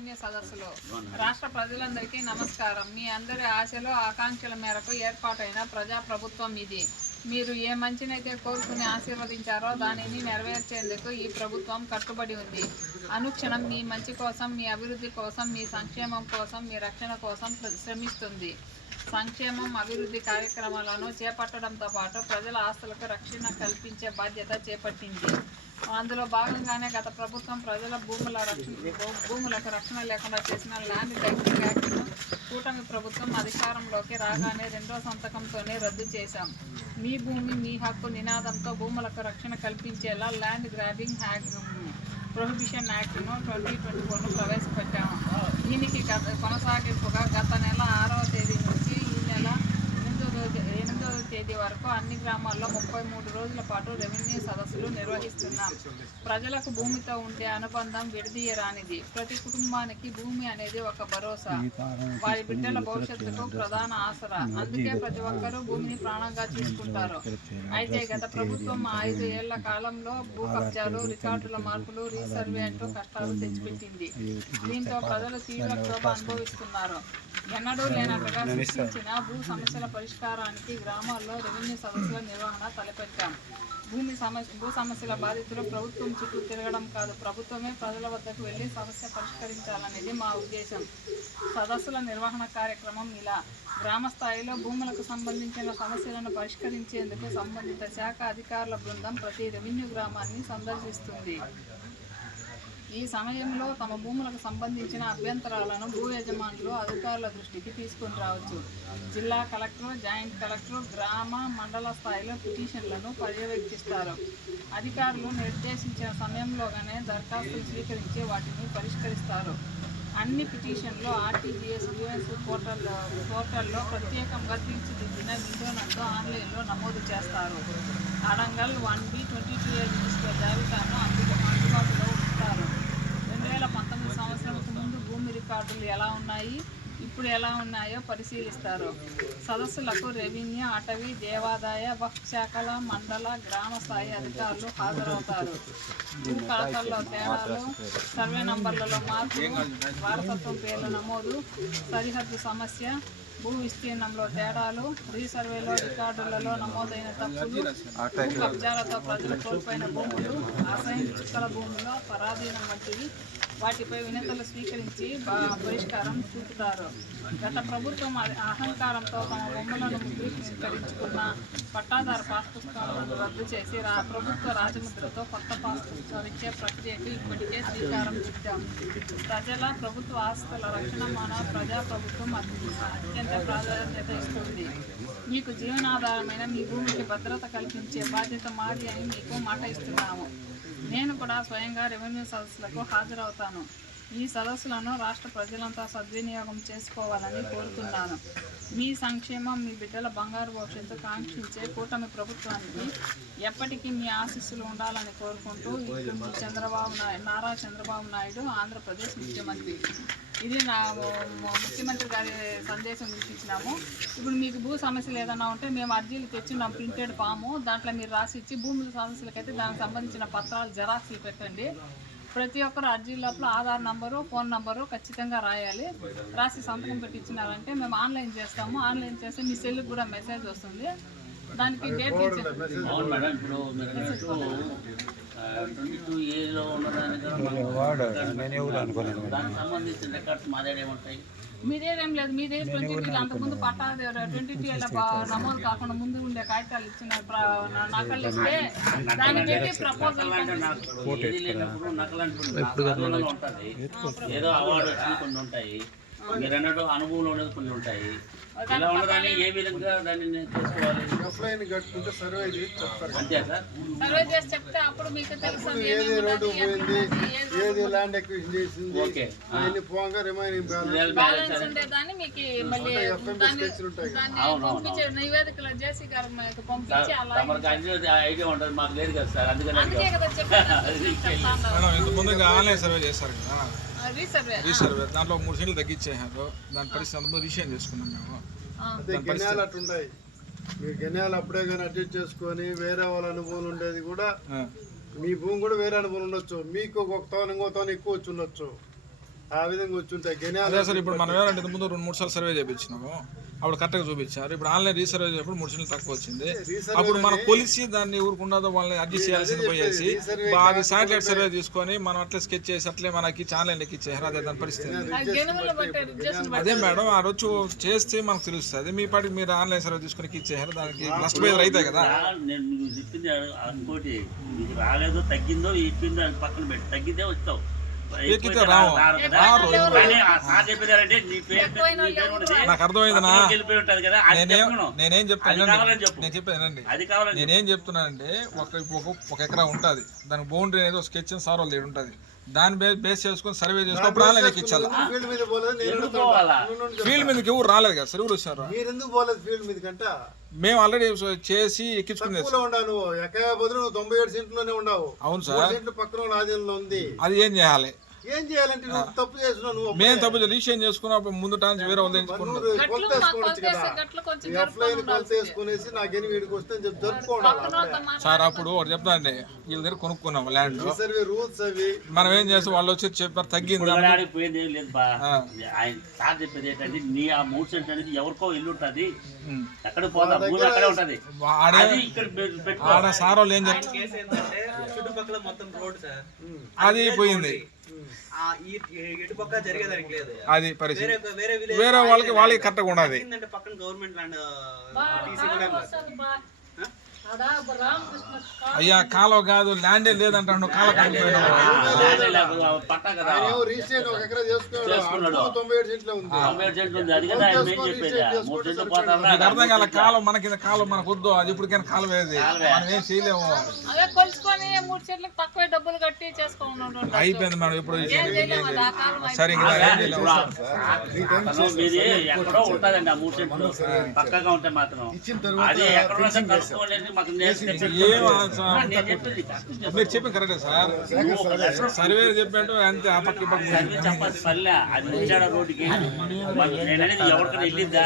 Revenue సదస్సులు. రాష్ట్ర ప్రజలందరికీ నమస్కారం. మీ అందరి ఆశలు ఆకాంక్షల మేరకు ఏర్పాటైన ప్రజాప్రభుత్వం ఇది. మీరు ఏ మంచినైతే కోరుకుని ఆశీర్వదించారో దానిని నెరవేర్చేందుకు ఈ ప్రభుత్వం కట్టుబడి ఉంది. అనుక్షణం మీ మంచి కోసం, మీ అభివృద్ధి కోసం, మీ సంక్షేమం కోసం, మీ రక్షణ కోసం శ్రమిస్తుంది. సంక్షేమం, అభివృద్ధి కార్యక్రమాలను చేపట్టడంతో పాటు ప్రజల ఆస్తులకు రక్షణ కల్పించే బాధ్యత చేపట్టింది. అందులో భాగంగానే గత ప్రభుత్వం ప్రజల భూములకు రక్షణ లేకుండా చేసిన ల్యాండ్ టైటిలింగ్ యాక్ట్ను కూటమి ప్రభుత్వం అధికారంలోకి రాగానే 2వ సంతకంతోనే రద్దు చేశాం. మీ భూమి మీ హక్కు నినాదంతో భూములకు రక్షణ కల్పించేలా ల్యాండ్ గ్రాబింగ్ ప్రొహిబిషన్ యాక్ట్ను 2024ను ప్రవేశపెట్టాము. దీనికి కొనసాగింపుగా గత నెల 6వ తేదీ నుంచి ఈ నెల 8వ తేదీ వరకు అన్ని గ్రామాల్లో 33 రోజుల పాటు రెవెన్యూ సదస్సులు నిర్వహిస్తున్నాం. ప్రజలకు భూమితో ఉండే అనుబంధం విడదీయరానిది. ప్రతి కుటుంబానికి భూమి అనేది ఒక భరోసా, వారి బిడ్డల భవిష్యత్తుకు ప్రధాన ఆసరా. అందుకే ప్రతి ఒక్కరూ భూమిని ప్రాణంగా చూసుకుంటారు. అయితే గత ప్రభుత్వం 5 ఏళ్ల కాలంలో భూ కబ్జాలు, రికార్డుల మార్పులు, రీసర్వే అంటూ కష్టాలు తెచ్చిపెట్టింది. దీంతో ప్రజలు తీవ్ర క్షోభ అనుభవిస్తున్నారు. ఎన్నడూ లేనట్లుగా సృష్టించిన భూ సమస్యల పరిష్కారానికి గ్రామాల్లో రెవెన్యూ సదస్సుల నిర్వహణ తలపెట్టాం. భూ సమస్యల బాధితులు ప్రభుత్వం చుట్టూ తిరగడం కాదు, ప్రభుత్వమే ప్రజల వద్దకు వెళ్లి సమస్య పరిష్కరించాలనేది మా ఉద్దేశం. సదస్సుల నిర్వహణ కార్యక్రమం ఇలా: గ్రామ స్థాయిలో భూములకు సంబంధించిన సమస్యలను పరిష్కరించేందుకు సంబంధిత శాఖ అధికారుల బృందం ప్రతి రెవెన్యూ గ్రామాన్ని సందర్శిస్తుంది. ఈ సమయంలో తమ భూములకు సంబంధించిన అభ్యంతరాలను భూ యజమానులు అధికారుల దృష్టికి తీసుకుని రావచ్చు. జిల్లా కలెక్టర్, జాయింట్ కలెక్టర్ గ్రామ, మండల స్థాయిలో పిటిషన్లను పర్యవేక్షిస్తారు. అధికారులు నిర్దేశించిన సమయంలోగానే దరఖాస్తులు స్వీకరించి వాటిని పరిష్కరిస్తారు. అన్ని పిటిషన్లు ఆర్టీజీఎస్ యూఎస్ పోర్టల్లో ప్రత్యేకంగా తీర్చిదిద్దిన విండోనందు ఆన్లైన్లో నమోదు చేస్తారు. అడంగల్ 1B 22A రిజిస్టర్ జాబితాను అందుబాటులో ఉంచుతారు. 2019 సంవత్సరానికి ముందు భూమి రికార్డులు ఎలా ఉన్నాయి, ఇప్పుడు ఎలా ఉన్నాయో పరిశీలిస్తారు. సదస్సులకు రెవెన్యూ, అటవీ, దేవాదాయ, వక్ఫ్ శాఖల, మండల, గ్రామ స్థాయి అధికారులు హాజరవుతారు. భూ కలతల్లో తేడాలు, సర్వే నంబర్లలో మార్పులు, వారసత్వం పేర్ల నమోదు, సరిహద్దు సమస్య, భూ విస్తీర్ణంలో తేడాలు, రీసర్వేలో రికార్డులలో నమోదైన తప్పులు, భూ కబ్జాలతో ప్రజలు కోల్పోయిన భూములు, అసైన్ చుక్కల భూముల పరాధీనం వంటివి వాటిపై వినతులు స్వీకరించి పరిష్కారం చూపుతారు. గత ప్రభుత్వం అహంకారంతో తమ బొమ్మలను ముద్రీకరించుకున్న పట్టాదారు పాస్ పుస్తకాలను రద్దు చేసి ప్రభుత్వ రాజముద్రతో కొత్త పాస్ పుస్తకాలు ఇచ్చే ప్రక్రియకు ఇప్పటికే శ్రీకారం చుట్టాం. ప్రజల ప్రభుత్వ ఆస్తుల రక్షణ మన ప్రజాప్రభుత్వం అత్యంత ప్రాధాన్యత ఇస్తుంది. మీకు జీవనాధారమైన మీ భూమికి భద్రత కల్పించే బాధ్యత మాది అని మీకు మాట ఇస్తున్నాము. నేను కూడా స్వయంగా రెవెన్యూ సదస్సులకు హాజరవుతాను. ఈ సదస్సులను రాష్ట్ర ప్రజలంతా సద్వినియోగం చేసుకోవాలని కోరుతున్నాను. మీ సంక్షేమం, మీ బిడ్డల బంగారు భవిష్యత్తు కాంక్షించే కూటమి ప్రభుత్వానికి ఎప్పటికీ మీ ఆశీస్సులు ఉండాలని కోరుకుంటూ నారా చంద్రబాబు నాయుడు, ఆంధ్రప్రదేశ్ ముఖ్యమంత్రి. ఇది నా ముఖ్యమంత్రి గారి సందేశం ఇచ్చినాము. ఇప్పుడు మీకు భూ సమస్యలు ఏదైనా ఉంటే మేము అర్జీలు తెచ్చినాం, ప్రింటెడ్ ఫాము. దాంట్లో మీరు రాసి ఇచ్చి భూముల సమస్యలకైతే దానికి సంబంధించిన పత్రాలు జెరాక్స్లు పెట్టండి. ప్రతి ఒక్కరు అర్జీ లోపల ఆధార్ నంబరు, ఫోన్ నంబరు ఖచ్చితంగా రాయాలి. రాసి సంతకం పెట్టించినారంటే మేము ఆన్లైన్ చేస్తాము. ఆన్లైన్ చేస్తే మీ సెల్కి కూడా మెసేజ్ వస్తుంది. దానికి డేట్ మీదేం లేదు. మీదే 22 అంతకుముందు పట్టా 22 నమోదు కాకుండా ముందు ఉండే కాగితాలు ఇచ్చిన నకలు ఇస్తే దాన్ని పెట్టి ప్రపోజల్ ఏదో అవార్డు వచ్చిన కొన్ని ఉంటాయి, మీరు అన్నట్టు అనుభవంలో ఉండేది కొన్ని ఉంటాయి. ఇలా ఉన్నదాన్ని ఏ విధంగా దాన్ని చేసుకోవాలి? అంతే సార్, సర్వే చేసి చెప్తే అప్పుడు మీకు తెలుస్తుంది. బ్యాలెన్స్ ఉండేదాన్ని మీకు మళ్ళీ పంపించే నివేదికలు జేసీ గారు పంపించి అలా ఐడియా ఉంటుంది. మాకు లేదు కదా సార్, అందుకే కదా చెప్పాను. రీసర్వే దాంట్లో 3 సెంట్లు తగ్గించేసారు. దాని పరిస్థితి అంతా రీషేర్ చేసుకున్నాం మేము. గణాలు అట్లుంటాయి. మీరు గణాలు అప్పుడే కానీ అడ్జస్ట్ చేసుకొని వేరే వాళ్ళ అనుభవం ఉండేది కూడా, మీ భూమి కూడా వేరే అనుభవం ఉండొచ్చు. మీకు ఒక తోన ఇంకో తోన ఎక్కువ వచ్చి ఉండొచ్చు. ఆ విధంగా వచ్చుంటాయి గెనాలు. అదే సార్ ఇప్పుడు మనం ఏమంటే ముందు 2-3 సార్లు సర్వే చేయించినాము, అప్పుడు కరెక్ట్గా చూపించారు. ఇప్పుడు ఆన్లైన్ రీసర్వే చేసినప్పుడు 3 సెంట్లు తక్కువ వచ్చింది. అప్పుడు మనం కొలిసి దాన్ని ఊరుకుండదో వాళ్ళని అడ్జస్ట్ చేయాల్సింది పోయేసి అది శాటిలైట్ సర్వే తీసుకొని మనం అట్లే స్కెచ్ చేసి అట్లే మనకి ఆన్లైన్ ఎక్కిచ్చారు. అదే దాని పరిస్థితి. అదే మేడం ఆ రోజు చేస్తే మనకు తెలుస్తుంది. మీ పాటికి మీరు ఆన్లైన్ సర్వే తీసుకొని ఇచ్చేసారు, దానికి నష్టపోయేది రైతే కదా. నేను నువ్వు చెప్పింది ఇంకోటి, నీకు రాలేదో తగ్గిందో ఇప్పిందో అది పక్కన పెట్టి తగ్గితే వస్తావు. ఎక్కితే రావు. నాకు అర్థమైందనా? నేనేం చెప్తానండి, నేనేం చెప్తున్నానంటే ఒక ఎకరా ఉంటుంది, దానికి బౌండరీ అనేది స్కెచ్ సార్ వాళ్ళు ఉంటుంది, దాన్ని బేస్ చేసుకుని సర్వే చేసుకుని అప్పుడు ఆన్లైన్ ఎక్కించాలి. ఫీల్డ్ మీదకి ఎవరు రాలేదు కదా సార్, ఎవరు వచ్చారు? మేము ఆల్రెడీ చేసి ఎక్కించుకున్నాను. నువ్వు 97 సెంట్లోనే ఉండవు. అవును సార్, పక్కన ఆధీనంలో ఉంది. అది ఏం చేయాలి? ఏం చేయాలంటే నువ్వు తప్పు చేసినావు. నువ్వు మేము తప్పు రిజిస్ట్రేషన్ చేసుకున్నప్పుడు ముందు టాన్స్ వేరే వాళ్ళు ఎంచుకున్నాం. సార్ అప్పుడు ఒకటి చెప్తానండి, వీళ్ళ దగ్గర కొనుక్కున్నాం ల్యాండ్. మనం ఏం చేస్తాం, వాళ్ళు వచ్చి చెప్పారు తగ్గింది. పోయింది లేదు బా, ఆయన సార్ చెప్పేది ఏంటంటే నీ ఆ 3 సెంట్ అనేది ఎవరికో ఇల్లు ఉంటుంది, అక్కడ పోదా భూమి అక్కడే ఉంటది. ఆడ సార్ వాళ్ళు ఏం చెప్తారు, చుట్టుపక్కల మొత్తం రోడ్ సార్, అది పోయింది. అది పరిస్థితి వేరే వాళ్ళకి కరెక్ట్గా ఉండదు. పక్కన గవర్నమెంట్ ల్యాండ్ అయ్యా కాలువ కాదు, ల్యాండే లేదంటాడు. కాలువ అర్థం కాల. కాలువ మనకి కాలువ మనకు వద్దు, అది ఇప్పటికైనా కాలువ ఏది మనం ఏం చేయలేము. అయిపోయింది మేడం, ఇప్పుడు సరే ఇంకా ఏం చేయలేము. ఎక్కడో ఉంటుందండి ఆ 3 సెంట్లు పక్కగా ఉంటే మాత్రం అది ఎక్కడ మీరు చెప్పి కరెక్టే సార్, సర్వే చెప్పినట్టు అంతే. ఆ పక్క చెప్పాలి పల్లె అది వచ్చాడు రోడ్డుకి, నేననేది ఎవరికైనా వెళ్ళిద్దా